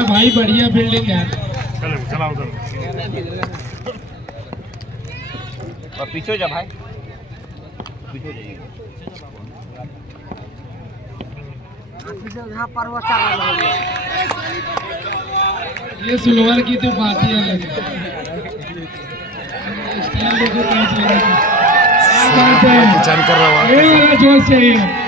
मेरा भाई बढ़िया बिल्डिंग है। चला उधर पीछे जा भाई, पीछे जाइए। ये सुलवर की तो बात ही अलग है। पहचान कर रहा ये वाला जोश चाहिए।